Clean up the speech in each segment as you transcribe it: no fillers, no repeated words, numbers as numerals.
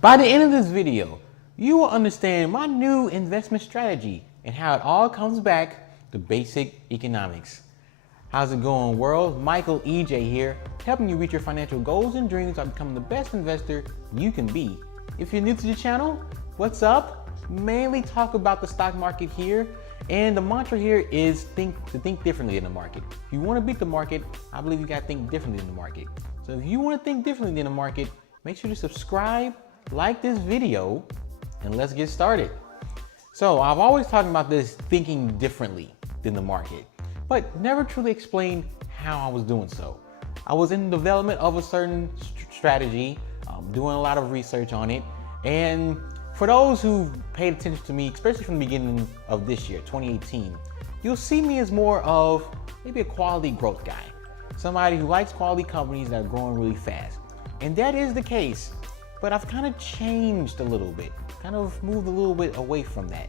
By the end of this video, you will understand my new investment strategy and how it all comes back to basic economics. How's it going, world? Michael EJ here, helping you reach your financial goals and dreams by becoming the best investor you can be. If you're new to the channel, what's up? Mainly talk about the stock market here, and the mantra here is think differently in the market. If you want to beat the market, I believe you got to think differently in the market. So if you want to think differently in the market, make sure to subscribe, like this video, and let's get started. So I've always talked about this thinking differently than the market, but never truly explained how I was doing so. I was in the development of a certain strategy, doing a lot of research on it, and for those who've paid attention to me, especially from the beginning of this year, 2018, you'll see me as more of maybe a quality growth guy, somebody who likes quality companies that are growing really fast. And that is the case, but I've kind of changed a little bit, kind of moved a little bit away from that.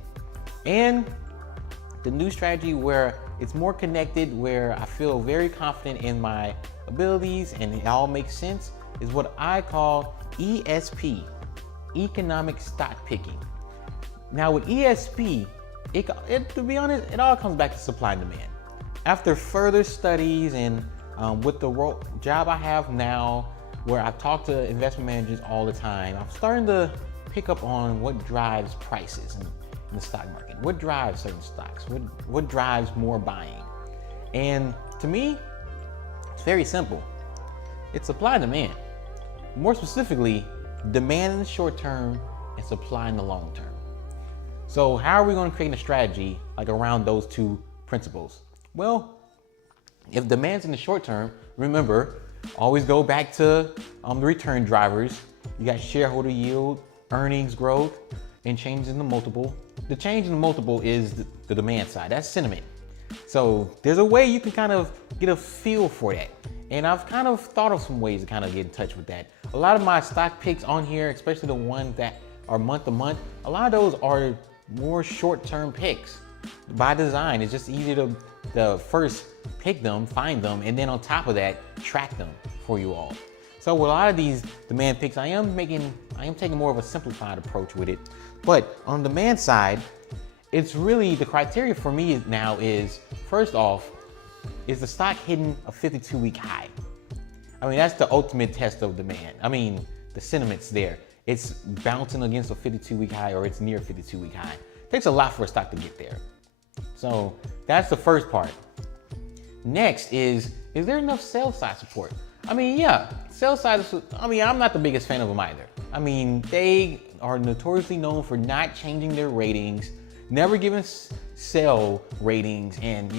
And the new strategy where it's more connected, where I feel very confident in my abilities and it all makes sense, is what I call ESP, economic stock picking. Now with ESP, to be honest, it all comes back to supply and demand. After further studies and with the job I have now, where I talk to investment managers all the time, I'm starting to pick up on what drives prices in the stock market, what drives certain stocks, what drives more buying. And to me, it's very simple. It's supply and demand. More specifically, demand in the short term and supply in the long term. So how are we going to create a strategy like around those two principles? Well, if demand's in the short term, remember, always go back to the return drivers. You got shareholder yield, earnings growth, and changes in the multiple. The change in the multiple is the demand side. That's sentiment. So there's a way you can kind of get a feel for that. And I've kind of thought of some ways to kind of get in touch with that. A lot of my stock picks on here, especially the ones that are month to month, a lot of those are more short-term picks by design. It's just easier to first pick them, find them, and then on top of that, track them for you all. So with a lot of these demand picks, I am taking more of a simplified approach with it. But on the demand side, it's really the criteria for me now is, first off, is the stock hitting a 52-week high? I mean, that's the ultimate test of demand. I mean, the sentiment's there. It's bouncing against a 52-week high, or it's near a 52-week high. It takes a lot for a stock to get there. So that's the first part. Next is there enough sell side support? I mean, yeah, sell side, I'm not the biggest fan of them either. I mean, they are notoriously known for not changing their ratings, never giving sell ratings, and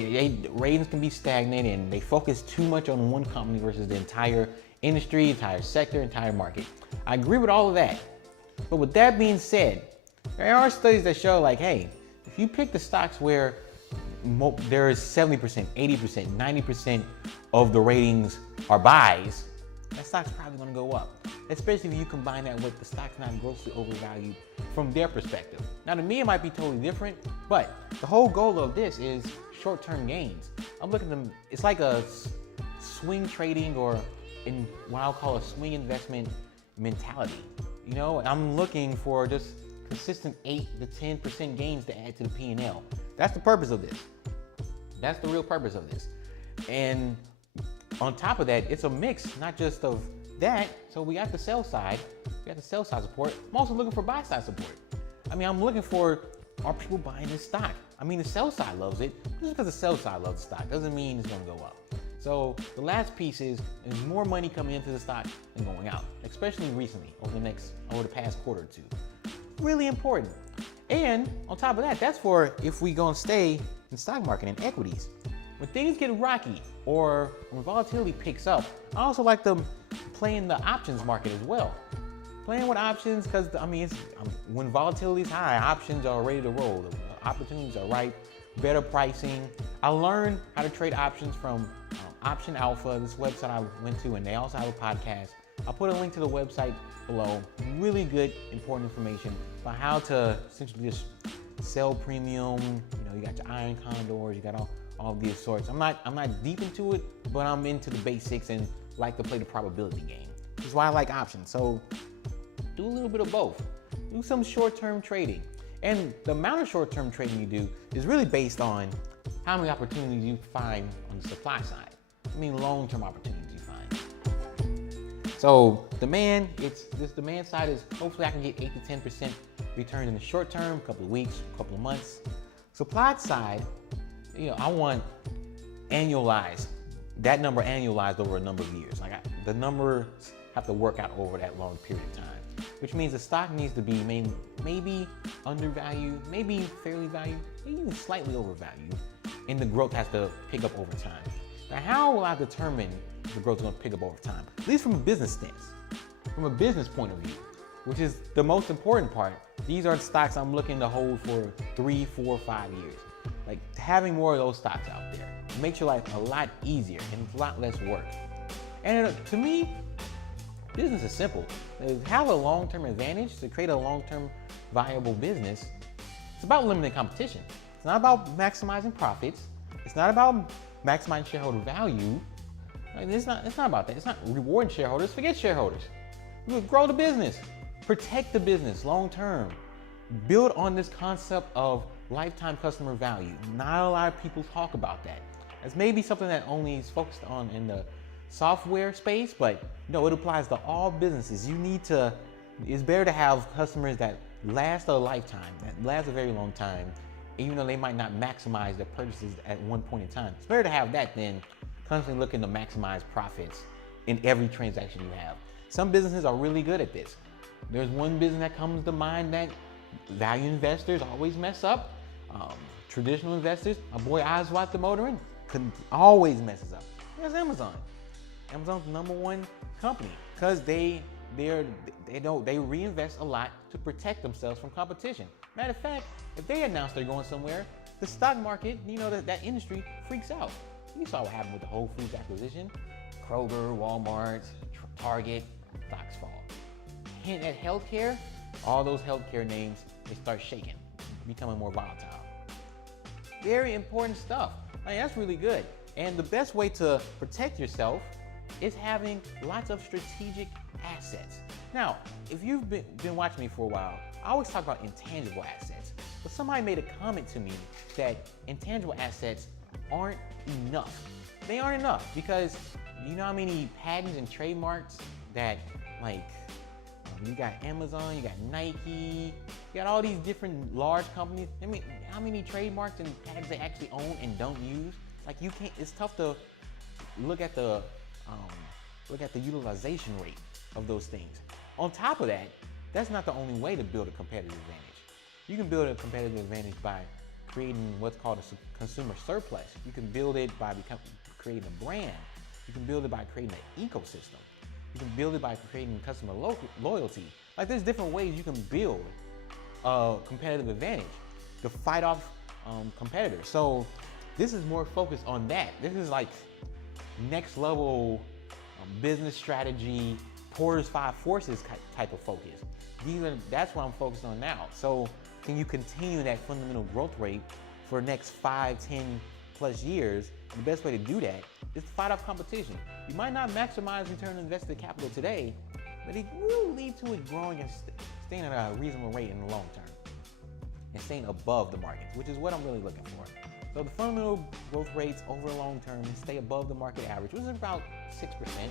ratings can be stagnant, and they focus too much on one company versus the entire industry, entire sector, entire market. I agree with all of that. But with that being said, there are studies that show like, hey, if you pick the stocks where there is 70%, 80%, 90% of the ratings are buys, that stock's probably gonna go up. Especially if you combine that with the stock's not grossly overvalued from their perspective. Now to me, it might be totally different, but the whole goal of this is short-term gains. I'm looking at them, it's like a swing trading, or in what I'll call a swing investment mentality. You know, I'm looking for just consistent 8 to 10% gains to add to the P&L. That's the purpose of this. That's the real purpose of this. And on top of that, it's a mix, not just of that. So we got the sell side, support. I'm also looking for buy side support. I mean, I'm looking for, are people buying this stock? I mean, the sell side loves it. Just because the sell side loves the stock doesn't mean it's gonna go up. So the last piece is there's more money coming into the stock than going out, especially recently, over the past quarter or two. Really important. And on top of that, that's for if we gonna stay in the stock market and equities. When things get rocky or when volatility picks up, I also like to play in the options market as well. Playing with options, because I mean, when volatility is high, options are ready to roll. The opportunities are ripe, better pricing. I learned how to trade options from Option Alpha, this website I went to, and they also have a podcast. I'll put a link to the website below. Really good, important information about how to essentially just sell premium. You know, you got your iron condors, you got all of these sorts. I'm not deep into it, but I'm into the basics and like to play the probability game, which is why I like options. So do a little bit of both. Do some short-term trading. And the amount of short-term trading you do is really based on how many opportunities you find on the supply side. I mean, long-term opportunities you find. So this demand side is hopefully I can get 8 to 10% returns in the short term, a couple of weeks, a couple of months. Supply side, I want annualized, that number annualized over a number of years. Like the numbers have to work out over that long period of time, which means the stock needs to be maybe undervalued, maybe fairly valued, maybe even slightly overvalued, and the growth has to pick up over time. Now, how will I determine the growth is going to pick up over time? At least from a business stance, from a business point of view, which is the most important part. These are the stocks I'm looking to hold for 3, 4, 5 years. Like having more of those stocks out there makes your life a lot easier and a lot less work. And to me, business is simple. To have a long-term advantage, to create a long-term viable business, it's about limiting competition. It's not about maximizing profits. It's not about maximizing shareholder value. It's not about that. It's not rewarding shareholders. Forget shareholders. Grow the business. Protect the business long-term. Build on this concept of lifetime customer value. Not a lot of people talk about that. It's maybe something that only is focused on in the software space, but no, it applies to all businesses. It's better to have customers that last a lifetime, that last a very long time, even though they might not maximize their purchases at one point in time. It's better to have that than constantly looking to maximize profits in every transaction you have. Some businesses are really good at this. There's one business that comes to mind that value investors always mess up. Traditional investors, my boy Oswald the Motorin, always messes up. There's Amazon. Amazon's the #1 company because they reinvest a lot to protect themselves from competition. Matter of fact, if they announce they're going somewhere, the stock market, that industry freaks out. You saw what happened with the Whole Foods acquisition. Kroger, Walmart, Target, stocks fall. Hint at healthcare, all those healthcare names, they start shaking, becoming more volatile. Very important stuff. That's really good. And the best way to protect yourself is having lots of strategic assets. Now, if you've been watching me for a while, I always talk about intangible assets. But somebody made a comment to me that intangible assets aren't enough. They aren't enough because you know how many patents and trademarks that you got Amazon, you got Nike, you got all these different large companies. I mean, how many trademarks and patents they actually own and don't use? It's tough to look at the utilization rate of those things. On top of that, that's not the only way to build a competitive advantage. You can build a competitive advantage by creating what's called a consumer surplus. You can build it by creating a brand. You can build it by creating an ecosystem. You can build it by creating customer loyalty. There's different ways you can build a competitive advantage to fight off competitors. So this is more focused on that. This is next level business strategy, Porter's 5 forces type of focus. That's what I'm focused on now. So can you continue that fundamental growth rate for the next 5, 10 plus years? The best way to do that is to fight off competition. You might not maximize return on invested capital today, but it will lead to it growing and staying at a reasonable rate in the long term and staying above the market, which is what I'm really looking for. So the fundamental growth rates over the long term stay above the market average, which is about 6%,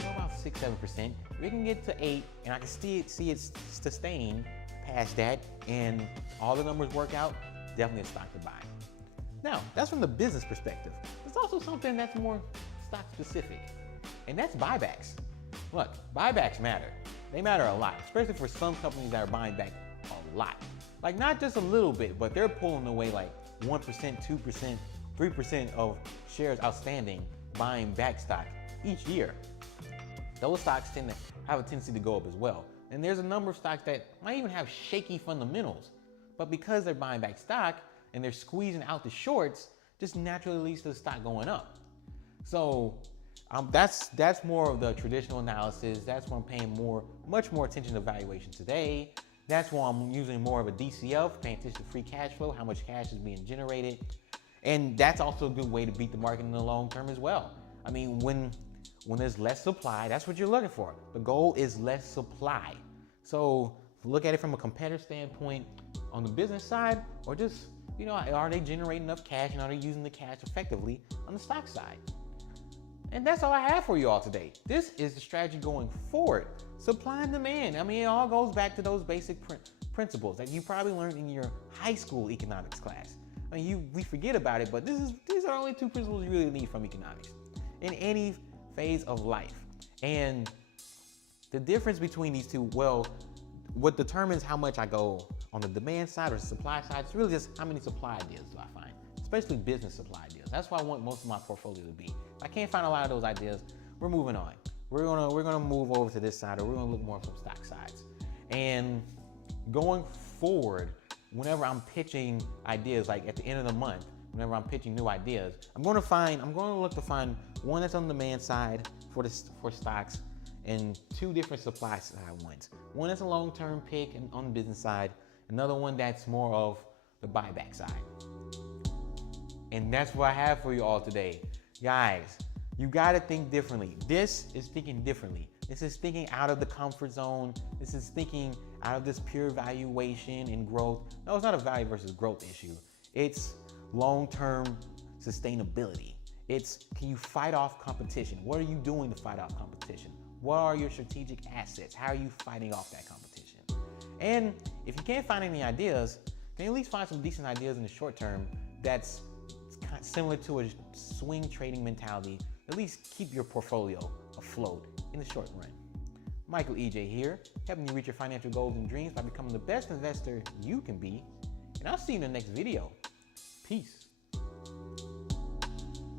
about 6-7%. We can get to 8, and I can see it sustain past that, and all the numbers work out, definitely a stock to buy. Now, that's from the business perspective. There's also something that's more stock specific, and that's buybacks. Look, buybacks matter. They matter a lot, especially for some companies that are buying back a lot. Not just a little bit, but they're pulling away 1%, 2%, 3% of shares outstanding buying back stock each year. Those stocks tend to have a tendency to go up as well. And there's a number of stocks that might even have shaky fundamentals, but because they're buying back stock and they're squeezing out the shorts, just naturally leads to the stock going up. So that's more of the traditional analysis. That's where I'm paying much more attention to valuation today. That's why I'm using more of a DCF, paying attention to free cash flow, how much cash is being generated. And that's also a good way to beat the market in the long term as well. I mean, when there's less supply, that's what you're looking for. The goal is less supply. So look at it from a competitive standpoint on the business side, or just, are they generating enough cash and are they using the cash effectively on the stock side? And that's all I have for you all today. This is the strategy going forward. Supply and demand. I mean, it all goes back to those basic principles that you probably learned in your high school economics class. I mean, we forget about it, but these are the only two principles you really need from economics in any phase of life. And the difference between these two, well, what determines how much I go on the demand side or the supply side is really just how many supply ideas do I find, especially business supply ideas. That's what I want most of my portfolio to be. If I can't find a lot of those ideas, we're moving on. We're gonna move over to this side, or we're gonna look more from stock sides. And going forward, whenever I'm pitching ideas, like at the end of the month, whenever I'm pitching new ideas, I'm gonna look to find one that's on the demand side for stocks, and two different supply side ones. One that's a long-term pick and on the business side, another one that's more of the buyback side. And that's what I have for you all today. Guys, you gotta think differently. This is thinking differently. This is thinking out of the comfort zone. This is thinking out of this pure valuation and growth. No, it's not a value versus growth issue. It's long-term sustainability. It's, can you fight off competition? What are you doing to fight off competition? What are your strategic assets? How are you fighting off that competition? And if you can't find any ideas, can you at least find some decent ideas in the short term that's kind of similar to a swing trading mentality? At least keep your portfolio afloat in the short run. Michael EJ here, helping you reach your financial goals and dreams by becoming the best investor you can be. And I'll see you in the next video. Peace.